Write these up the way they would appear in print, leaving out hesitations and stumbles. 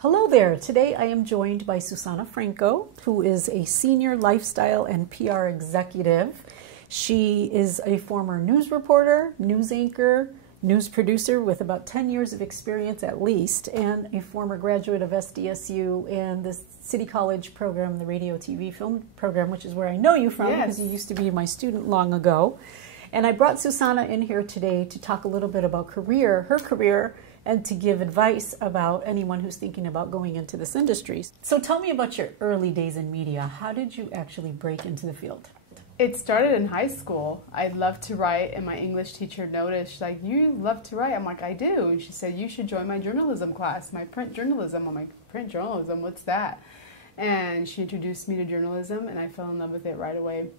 Hello there. Today I am joined by Susanna Franco, who is a senior lifestyle and PR executive. She is a former news reporter, news anchor, news producer with about 10 years of experience at least, and a former graduate of SDSU and the City College program, the radio, TV, film program, which is where I know you from because you used to be my student long ago. And I brought Susanna in here today to talk a little bit about her career, and to give advice about anyone who's thinking about going into this industry. So tell me about your early days in media. How did you actually break into the field? It started in high school. I loved to write, and my English teacher noticed, she's like, "You love to write?" I'm like, "I do." And she said, "You should join my journalism class, my print journalism." I'm like, "Print journalism? What's that?" And she introduced me to journalism, and I fell in love with it right away.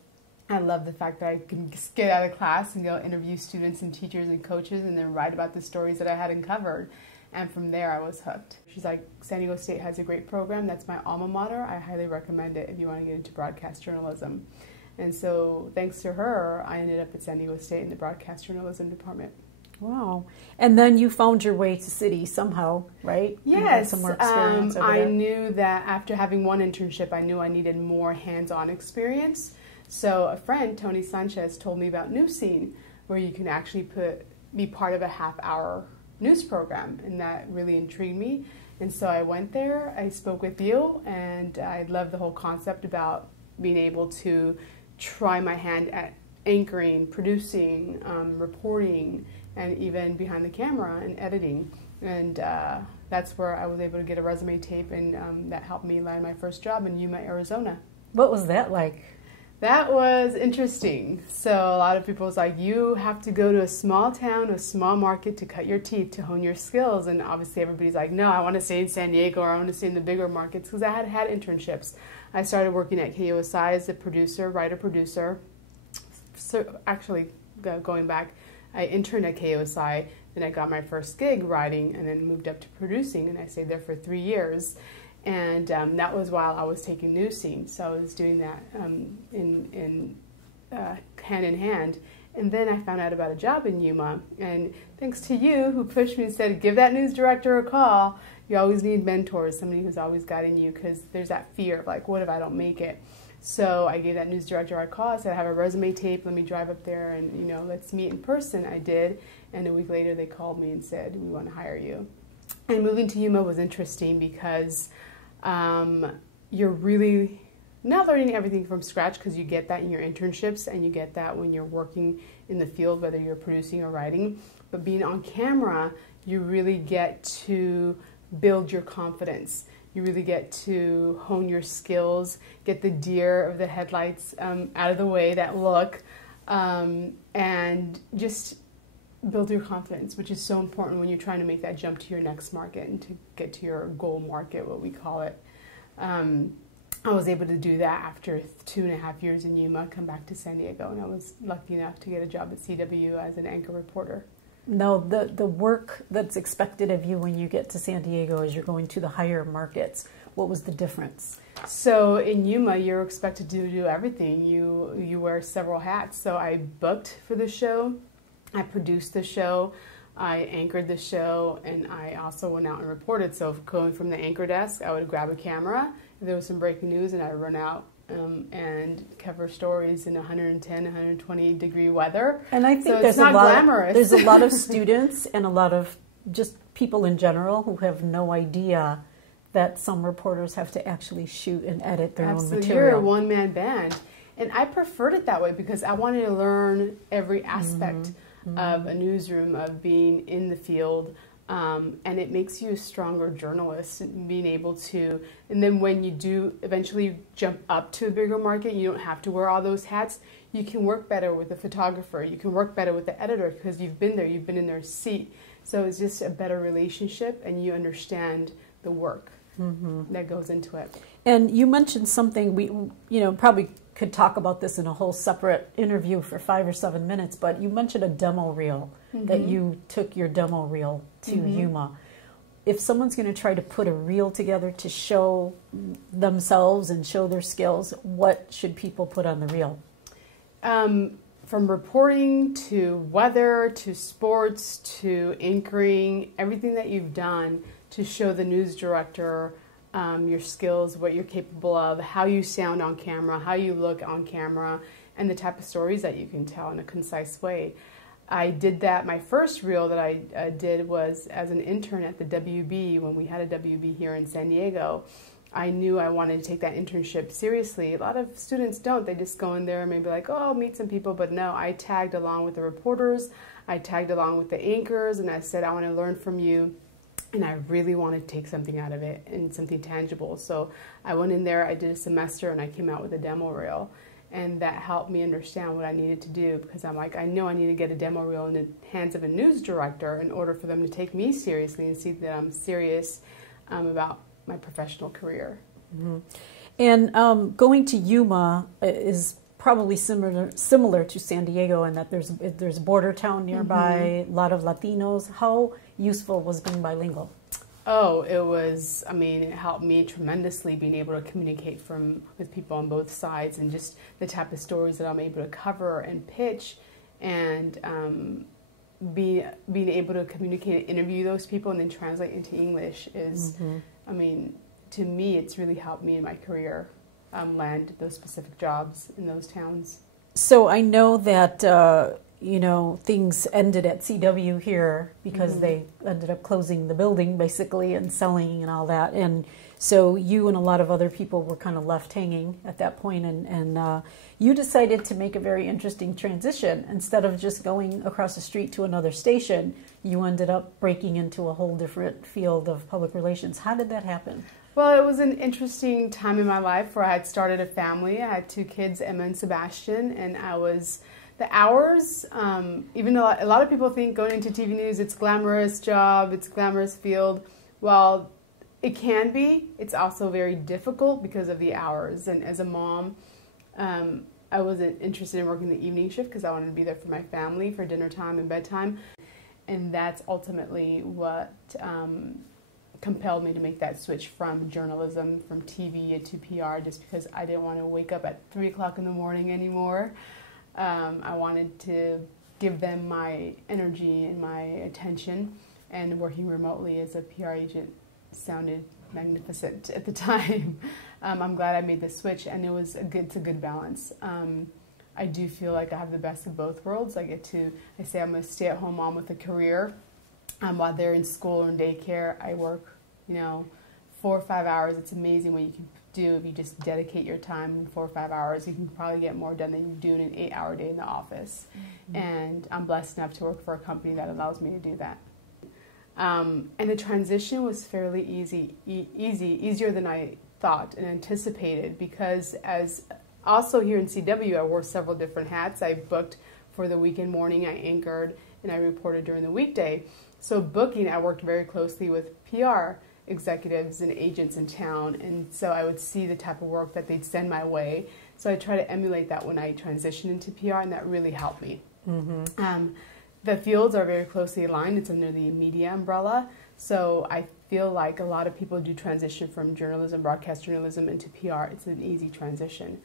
I love the fact that I can just get out of class and go interview students and teachers and coaches and then write about the stories that I hadn't covered. And from there, I was hooked. She's like, "San Diego State has a great program. That's my alma mater. I highly recommend it if you want to get into broadcast journalism." And so thanks to her, I ended up at San Diego State in the broadcast journalism department. Wow. And then you found your way to City somehow, right? Yes. Some more experience over I there. knew that after having one internship, I knew I needed more hands-on experience. So a friend, Tony Sanchez, told me about News Scene, where you can actually be part of a half-hour news program, and that really intrigued me. And so I went there, I spoke with you, and I loved the whole concept about being able to try my hand at anchoring, producing, reporting, and even behind the camera and editing. And that's where I was able to get a resume tape, and that helped me land my first job in Yuma, Arizona. What was that like? That was interesting. So a lot of people was like, you have to go to a small town, a small market to cut your teeth, to hone your skills. And obviously everybody's like, no, I want to stay in San Diego, or I want to stay in the bigger markets, because I had had internships. I started working at KUSI as a producer, writer-producer. So actually, going back, I interned at KUSI, then I got my first gig writing, and then moved up to producing, and I stayed there for 3 years. And that was while I was taking News Scene, so I was doing that hand in hand. And then I found out about a job in Yuma, and thanks to you, who pushed me and said, give that news director a call. You always need mentors, somebody who's always guiding you, because there's that fear of like, what if I don't make it? So I gave that news director a call. I said, I have a resume tape, let me drive up there and, let's meet in person. I did, and a week later they called me and said, we want to hire you. And moving to Yuma was interesting because you're really not learning everything from scratch, because you get that in your internships and you get that when you're working in the field, whether you're producing or writing. But being on camera, you really get to build your confidence. You really get to hone your skills, get the deer of the headlights out of the way, that look, and just build your confidence, which is so important when you're trying to make that jump to your next market and to get to your goal market, what we call it. I was able to do that after 2.5 years in Yuma, come back to San Diego, and I was lucky enough to get a job at CW as an anchor reporter. Now, the work that's expected of you when you get to San Diego as you're going to the higher markets, what was the difference? So in Yuma, you're expected to do everything. You wear several hats. So I booked for the show, I produced the show, I anchored the show, and I also went out and reported. So going from the anchor desk, I would grab a camera if there was some breaking news, and I'd run out and cover stories in 110, 120 degree weather. And I think so there's a lot of students and a lot of just people in general who have no idea that some reporters have to actually shoot and edit their own material. You're a one-man band. And I preferred it that way because I wanted to learn every aspect of a newsroom, of being in the field, and it makes you a stronger journalist, being able to, and then when you do eventually jump up to a bigger market, you don't have to wear all those hats. You can work better with the photographer, you can work better with the editor, because you've been there, you've been in their seat. So it's just a better relationship, and you understand the work that goes into it. And you mentioned something, we probably could talk about this in a whole separate interview for 5 or 7 minutes, but you mentioned a demo reel, that you took your demo reel to Yuma. If someone's going to try to put a reel together to show themselves and show their skills, what should people put on the reel? From reporting to weather to sports to anchoring, everything that you've done, to show the news director your skills, what you're capable of, how you sound on camera, how you look on camera, and the type of stories that you can tell in a concise way. I did that. My first reel that I did was as an intern at the WB when we had a WB here in San Diego. I knew I wanted to take that internship seriously. A lot of students don't. They just go in there and maybe like, oh, I'll meet some people. But no, I tagged along with the reporters. I tagged along with the anchors, and I said, I want to learn from you. And I really wanted to take something out of it and something tangible. So I went in there, I did a semester, and I came out with a demo reel. And that helped me understand what I needed to do, because I'm like, I know I need to get a demo reel in the hands of a news director in order for them to take me seriously and see that I'm serious about my professional career. Mm-hmm. And going to Yuma is probably similar to San Diego in that there's a border town nearby, a lot of Latinos. How useful was being bilingual? Oh, it was, I mean, it helped me tremendously being able to communicate with people on both sides, and just the type of stories that I'm able to cover and pitch, and being able to communicate and interview those people and then translate into English is, I mean, to me, it's really helped me in my career land those specific jobs in those towns. So I know that things ended at CW here because they ended up closing the building basically and selling and all that. And so you and a lot of other people were kind of left hanging at that point. And you decided to make a very interesting transition. Instead of just going across the street to another station, you ended up breaking into a whole different field of public relations. How did that happen? Well, it was an interesting time in my life where I had started a family. I had 2 kids, Emma and Sebastian, and the hours, even though a lot of people think going into TV news, it's a glamorous job, it's a glamorous field. Well, it can be. It's also very difficult because of the hours. And as a mom, I wasn't interested in working the evening shift because I wanted to be there for my family for dinner time and bedtime. And that's ultimately what compelled me to make that switch from journalism, from TV to PR, just because I didn't want to wake up at 3 o'clock in the morning anymore. I wanted to give them my energy and my attention, and working remotely as a PR agent sounded magnificent at the time. I'm glad I made the switch, and it's a good balance. I do feel like I have the best of both worlds. I say I'm a stay-at-home mom with a career. While they're in school or in daycare, I work, 4 or 5 hours. It's amazing what you can do if you just dedicate your time in 4 or 5 hours. You can probably get more done than you do in an 8-hour day in the office. And I'm blessed enough to work for a company that allows me to do that. And the transition was fairly easier than I thought and anticipated, because as also here in CW, I wore several different hats. I booked for the weekend morning, I anchored, and I reported during the weekday. So booking, I worked very closely with PR executives and agents in town, and so I would see the type of work that they'd send my way. So I try to emulate that when I transitioned into PR, and that really helped me. The fields are very closely aligned. It's under the media umbrella, so I feel like a lot of people do transition from journalism, broadcast journalism, into PR. It's an easy transition,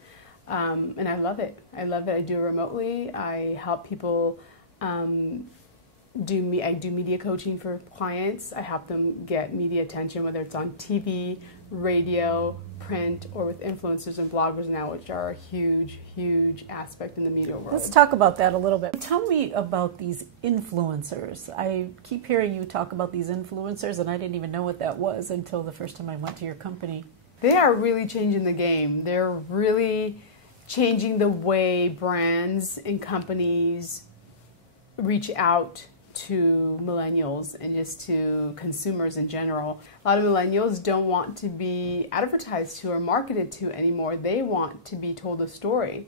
and I love it. I do it remotely. I help people. I do media coaching for clients. I help them get media attention, whether it's on TV, radio, print, or with influencers and bloggers now, which are a huge, huge aspect in the media world. Let's talk about that a little bit. Tell me about these influencers. I keep hearing you talk about these influencers, and I didn't even know what that was until the first time I went to your company. They are really changing the game. They're really changing the way brands and companies reach out to millennials and just to consumers in general. A lot of millennials don't want to be advertised to or marketed to anymore. They want to be told a story.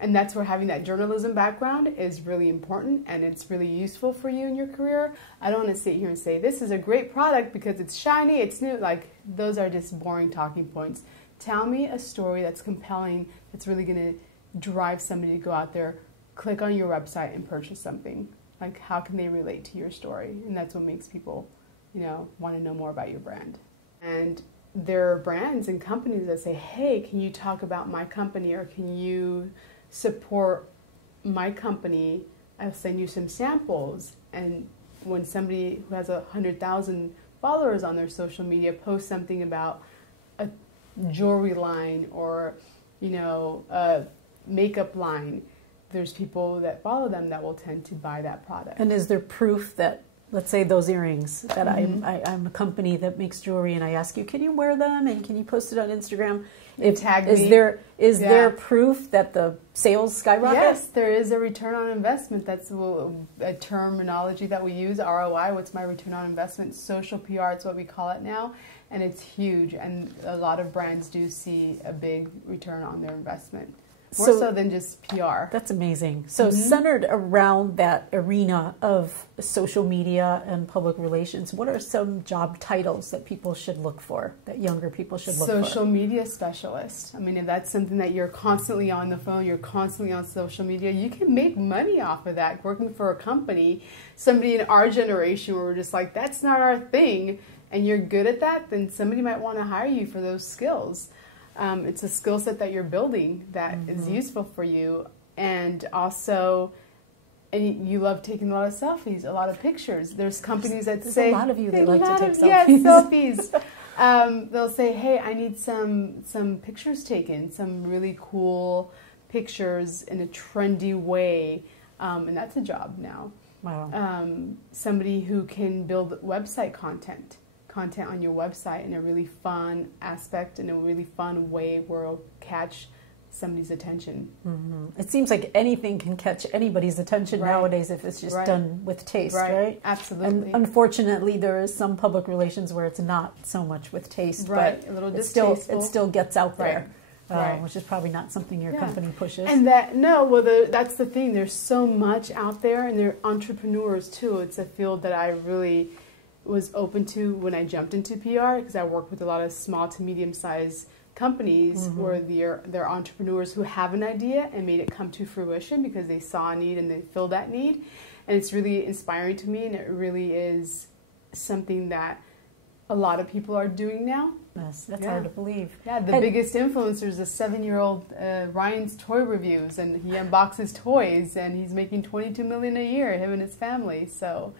And that's where having that journalism background is really important, and it's really useful for you in your career. I don't want to sit here and say, this is a great product because it's shiny, it's new. Like, those are just boring talking points. Tell me a story that's compelling, that's really going to drive somebody to go out there, click on your website, and purchase something. Like, how can they relate to your story? And that's what makes people, want to know more about your brand. And there are brands and companies that say, hey, can you talk about my company, or can you support my company? I'll send you some samples. And when somebody who has 100,000 followers on their social media post something about a jewelry line or, you know, a makeup line, there's people that follow them that will tend to buy that product. And is there proof that, let's say those earrings, that I'm a company that makes jewelry and I ask you, can you wear them and can you post it on Instagram? Tag me. Is there proof that the sales skyrocket? Yes, there is a return on investment. That's a terminology that we use, ROI. What's my return on investment? Social PR, it's what we call it now. And it's huge. And a lot of brands do see a big return on their investment. More so than just PR. That's amazing. So centered around that arena of social media and public relations, what are some job titles that people should look for, that younger people should look for? Social media specialist. I mean, if that's something that you're constantly on the phone, you're constantly on social media, you can make money off of that working for a company. Somebody in our generation where we're just like, that's not our thing, and you're good at that, then somebody might want to hire you for those skills. It's a skill set that you're building that is useful for you. And also, you love taking a lot of selfies, a lot of pictures. There's companies that say... There's a lot of you that like to take selfies. Yes, selfies. They'll say, hey, I need some pictures taken, some really cool pictures in a trendy way. And that's a job now. Wow. Somebody who can build website content on your website in a really fun aspect, in a really fun way where it'll catch somebody's attention. It seems like anything can catch anybody's attention nowadays if it's just done with taste, right? Absolutely. And unfortunately, there is some public relations where it's not so much with taste, but a little it still gets out there. Right. Which is probably not something your company pushes. And that's the thing. There's so much out there, and they're entrepreneurs too. It's a field that I really was open to when I jumped into PR, because I work with a lot of small to medium-sized companies where they're entrepreneurs who have an idea and made it come to fruition because they saw a need and they filled that need. And it's really inspiring to me, and it really is something that a lot of people are doing now. Yes, that's hard to believe. Yeah, the biggest influencer is a 7-year-old Ryan's toy reviews, and he unboxes toys, and he's making $22 million a year, him and his family. So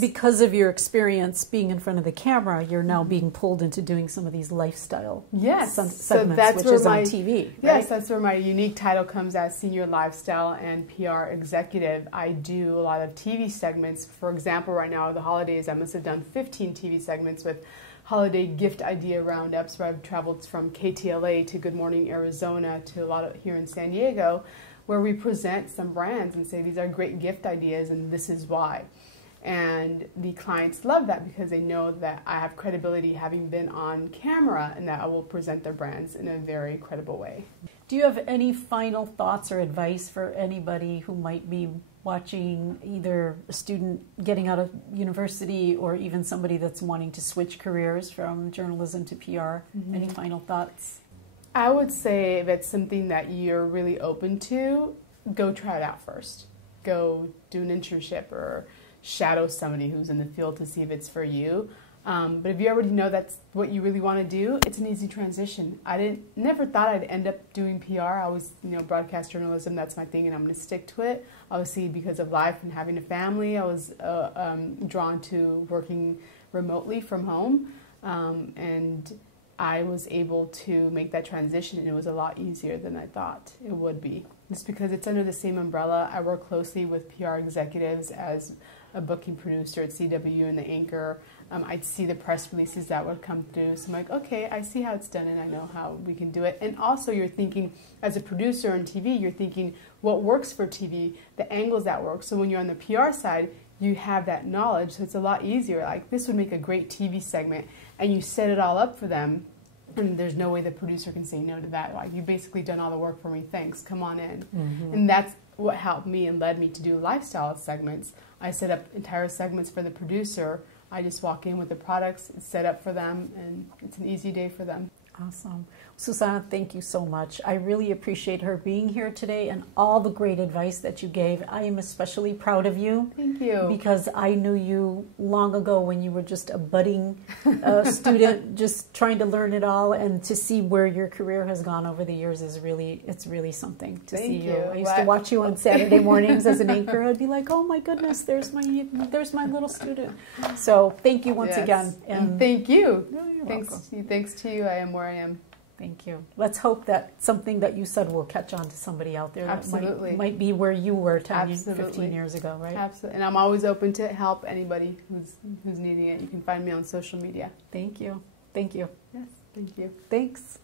because of your experience being in front of the camera, you're now being pulled into doing some of these lifestyle segments, so that's which where is on TV. Right? Yes, that's where my unique title comes as Senior Lifestyle and PR Executive. I do a lot of TV segments. For example, right now, the holidays, I must have done 15 TV segments with holiday gift idea roundups, where I've traveled from KTLA to Good Morning Arizona to a lot of here in San Diego, where we present some brands and say these are great gift ideas and this is why. And the clients love that because they know that I have credibility having been on camera and that I will present their brands in a very credible way. Do you have any final thoughts or advice for anybody who might be watching, either a student getting out of university or even somebody that's wanting to switch careers from journalism to PR? Any final thoughts? I would say if it's something that you're really open to, go try it out first. Go do an internship or shadow somebody who's in the field to see if it's for you. But if you already know that's what you really want to do, it's an easy transition. I never thought I'd end up doing PR. I was, broadcast journalism, that's my thing, and I'm going to stick to it. Obviously, because of life and having a family, I was drawn to working remotely from home, and I was able to make that transition, and it was a lot easier than I thought it would be. Just because it's under the same umbrella. I work closely with PR executives as a booking producer at CW and the anchor. I'd see the press releases that would come through. So I'm like, okay, I see how it's done and I know how we can do it. And also you're thinking, as a producer on TV, you're thinking what works for TV, the angles that work. So when you're on the PR side, you have that knowledge. So it's a lot easier. Like, this would make a great TV segment. And you set it all up for them. And there's no way the producer can say no to that. Like, you've basically done all the work for me. Thanks. Come on in. And that's what helped me and led me to do lifestyle segments. I set up entire segments for the producer. I just walk in with the products, it's set up for them, and it's an easy day for them. Awesome. Susanna, thank you so much. I really appreciate her being here today and all the great advice that you gave. I am especially proud of you. Thank you. Because I knew you long ago when you were just a budding student, just trying to learn it all, and to see where your career has gone over the years is really, it's really something to see you. I used to watch you on Saturday mornings as an anchor. I'd be like, oh my goodness, there's my little student. So thank you once again. And thank you. You're Thanks to you, I am where I am. Thank you. Let's hope that something that you said will catch on to somebody out there. Absolutely. That might be where you were 15 years ago, right? Absolutely. And I'm always open to help anybody who's needing it. You can find me on social media. Thank you. Thank you. Yes, thank you. Thanks.